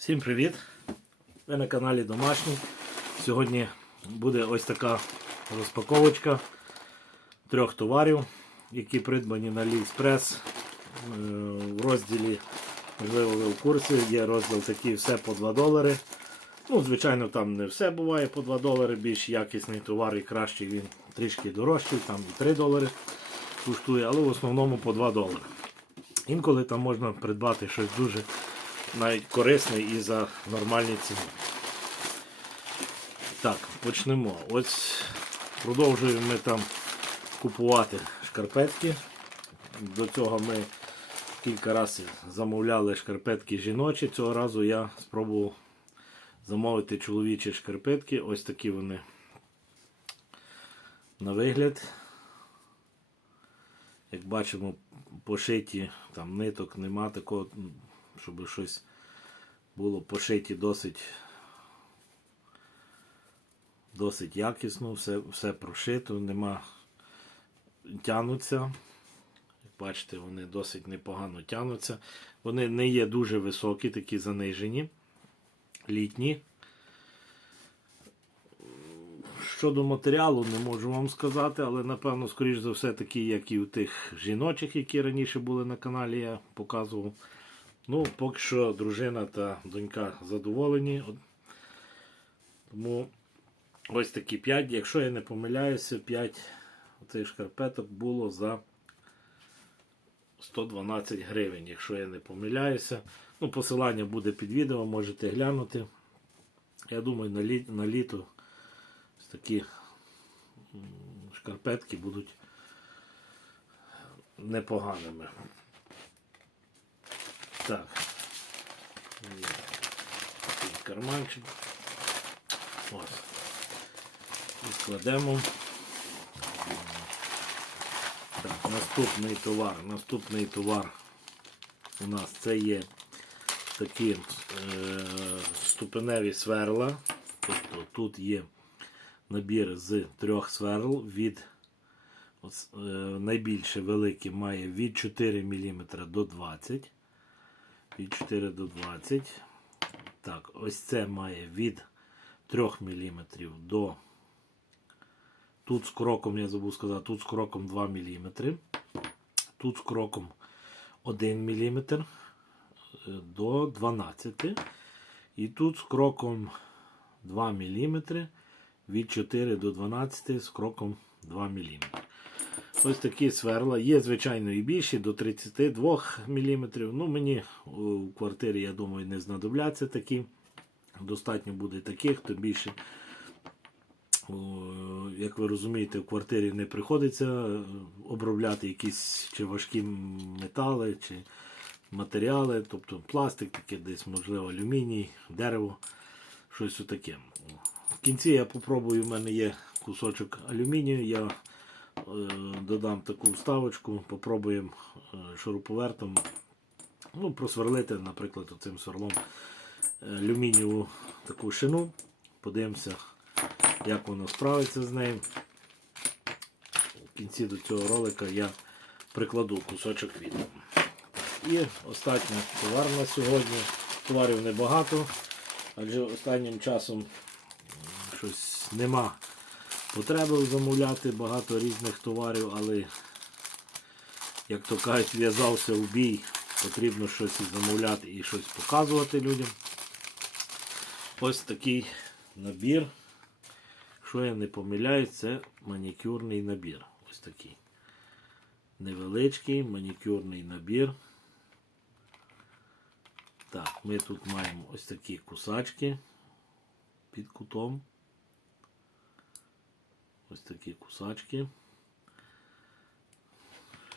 Всім привіт! Ви на каналі Домашній. Сьогодні буде ось така розпаковочка трьох товарів, які придбані на AliExpress. Е, В розділі, можливо, ви в курсі, є розділ такий все по 2 долари. Ну, звичайно, там не все буває по 2 долари, більш якісний товар і кращий він трішки дорожчий, там і 3 долари коштує, але в основному по 2 долари. Інколи там можна придбати щось дуже навіть корисне і за нормальні ціни. Так, почнемо. Ось продовжуємо ми там купувати шкарпетки. До цього ми кілька разів замовляли шкарпетки жіночі. Цього разу я спробував замовити чоловічі шкарпетки. Ось такі вони на вигляд. Як бачимо, пошиті, там ниток нема такого, щоб щось було пошиті досить досить якісно, все, все прошито, нема тянуться. Бачите, вони досить непогано тянуться. Вони не є дуже високі, такі занижені, літні. Щодо матеріалу, не можу вам сказати, але напевно, скоріш за все, такі, як і у тих жіночих, які раніше були на каналі, я показував. Ну, поки що дружина та донька задоволені. Тому ось такі 5. Якщо я не помиляюся, 5 цих шкарпеток було за 112 гривень, якщо я не помиляюся. Ну, посилання буде під відео, можете глянути. Я думаю, на, лі... на літо ось такі шкарпетки будуть непоганими. Так. Такий карманчик. Ось. І складемо. Так, наступний товар. Наступний товар у нас це є такі е, ступеневі сверла. Тобто тут є набір з трьох сверл від е, найбільше велике має від 4 мм до 20 від 4 до 20. Так, ось це має від 3 мм до. Тут з кроком, я забув сказати, тут з кроком 2 мм. Тут з кроком 1 мм до 12. І тут з кроком 2 мм від 4 до 12 з кроком 2 мм. Ось такі сверла. Є, звичайно, і більші, до 32 мм. Ну, мені у квартирі, я думаю, не знадобляться такі. Достатньо буде таких, то більше, як ви розумієте, в квартирі не приходиться е, обробляти якісь чи важкі метали, чи матеріали, тобто пластик, таке десь, можливо, алюміній, дерево, щось таке. В кінці я попробую, в мене є кусочок алюмінію. я е, додам таку вставочку, попробуємо е, шуруповертом ну, просверлити, наприклад, цим сверлом е, алюмінієву таку шину. Подивимося, як воно справиться з нею. В кінці до цього ролика я прикладу кусочок відео. І останній товар на сьогодні. Товарів небагато, адже останнім часом щось нема потреби замовляти багато різних товарів, але, як то кажуть, в'язався в бій, потрібно щось замовляти і щось показувати людям. Ось такий набір. Якщо я не помиляюсь, це манікюрний набір. Ось такий. Невеличкий манікюрний набір. Так, ми тут маємо ось такі кусачки під кутом. Ось такі кусачки.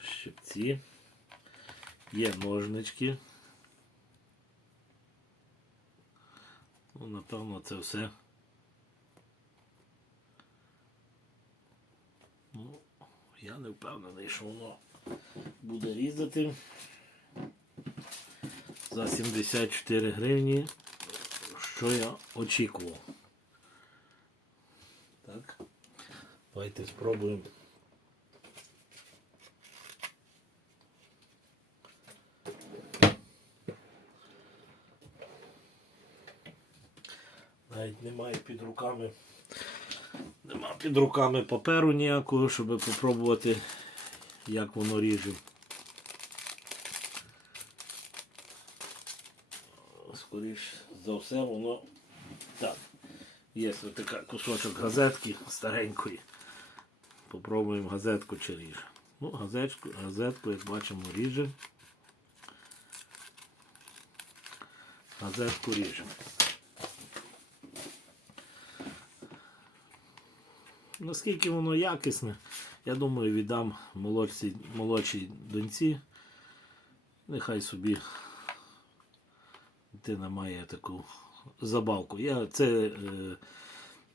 Щипці. Є ножнички. Ну, напевно, це все. Ну, я не впевнений, що воно буде різати. За 74 гривні, що я очікував. Так. Давайте спробуємо. Навіть немає під руками. Нема під руками паперу ніякого, щоб попробувати, як воно ріже. Скоріш за все воно. Так. Є ось така кусочок газетки старенької. Попробуємо газетку чи ріже. Ну, газетку, газетку, як бачимо, ріже. Газетку ріжемо. Наскільки воно якісне, я думаю, віддам молодшій, молодшій доньці. Нехай собі дитина має таку забавку. Я це е,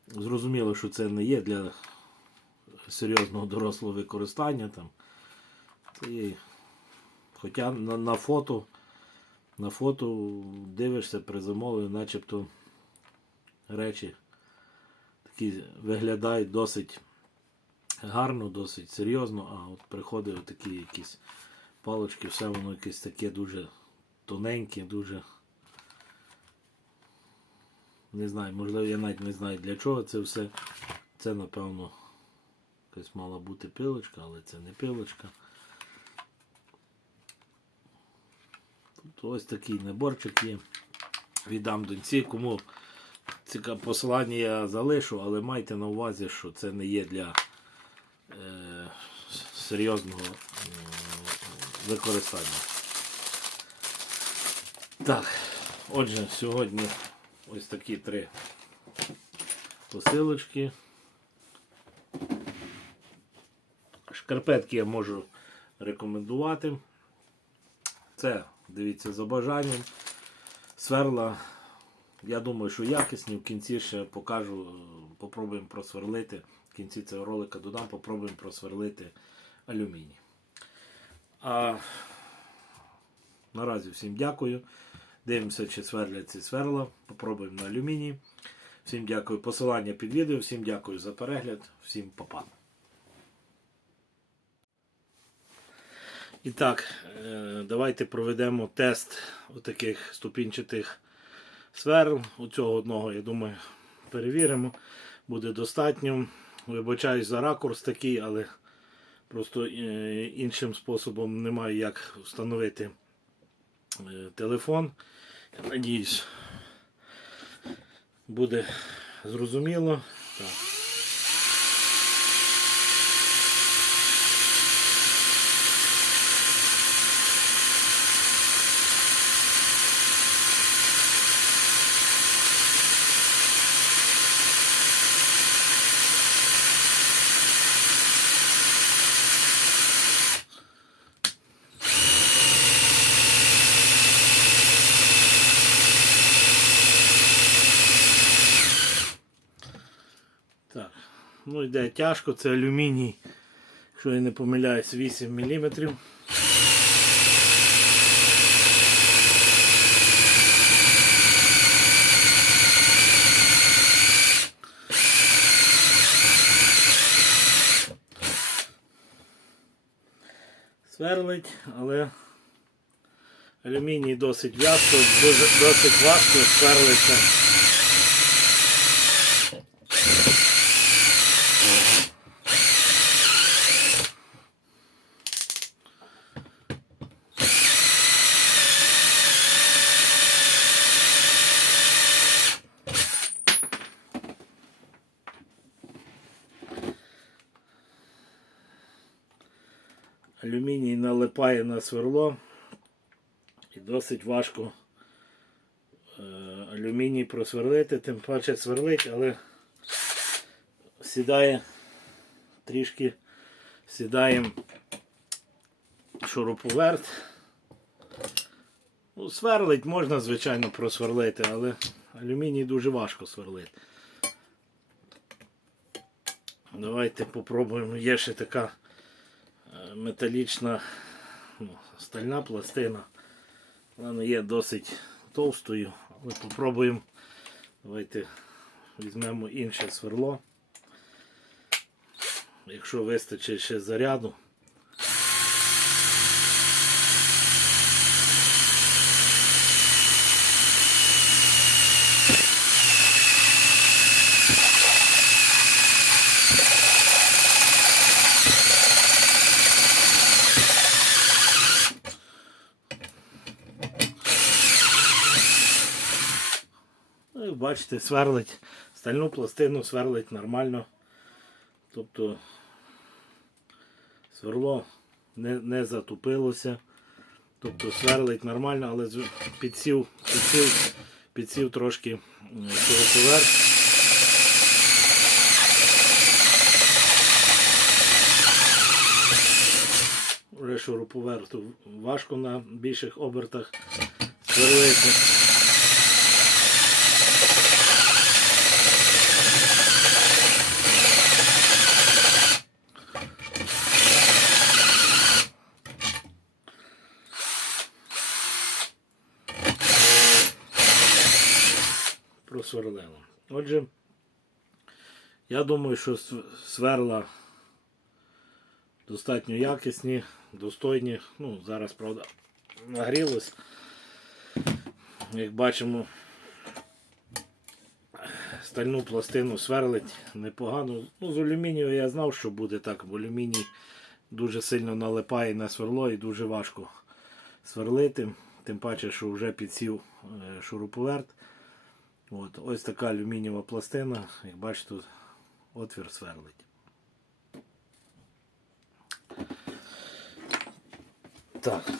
зрозуміло, що це не є для серйозного дорослого використання. Там. Це хоча на, на фото на фото дивишся при замовленні, начебто речі такі виглядають досить гарно, досить серйозно, а от приходять такі якісь палочки, все воно якесь таке дуже тоненьке, дуже. Не знаю, можливо, я навіть не знаю для чого це все. Це, напевно, якась мала бути пилочка, але це не пилочка. Тут ось такий наборчик є. Віддам доньці, кому цікаве посилання я залишу, але майте на увазі, що це не є для е, серйозного е, використання. Так, отже, сьогодні ось такі три посилочки. Шкарпетки я можу рекомендувати. Це, дивіться, за бажанням. Сверла, я думаю, що якісні. В кінці ще покажу, попробуємо просверлити. В кінці цього ролика додам, попробуємо просверлити алюміній. А наразі всім дякую. Дивимося, чи сверлять ці сверла. Попробуємо на алюміній. Всім дякую. Посилання під відео, всім дякую за перегляд, всім па-па. І так, е, давайте проведемо тест отаких ступінчатих сверл. У цього одного, я думаю, перевіримо. Буде достатньо. Вибачаюсь за ракурс такий, але просто е, іншим способом немає як встановити е, телефон. Я надіюсь, буде зрозуміло. Так. Ну йде тяжко, це алюміній, якщо я не помиляюсь, 8 мм. Сверлить, але алюміній досить в'язко, досить важко сверлиться. Алюміній налипає на сверло і досить важко е, алюміній просверлити, тим паче сверлить, але сідає трішки сідає шуруповерт. Ну, сверлить можна, звичайно, просверлити, але алюміній дуже важко сверлити. Давайте попробуємо. Є ще така металічна ну, стальна пластина. Вона є досить товстою, але попробуємо. Давайте візьмемо інше сверло. Якщо вистачить ще заряду. Бачите, сверлить стальну пластину, сверлить нормально. Тобто сверло не, не затупилося. Тобто сверлить нормально, але підсів, підсів, підсів трошки. Уже шуруповерту важко на більших обертах сверлити. Просверлило. Отже, я думаю, що сверла достатньо якісні, достойні. Ну, зараз, правда, нагрілось. Як бачимо, стальну пластину сверлить непогано. Ну, з алюмінію я знав, що буде так, бо алюміній дуже сильно налипає на сверло і дуже важко сверлити. Тим паче, що вже підсів е, шуруповерт. От, ось така алюмінієва пластина, як бачите, тут отвір сверлить. Так,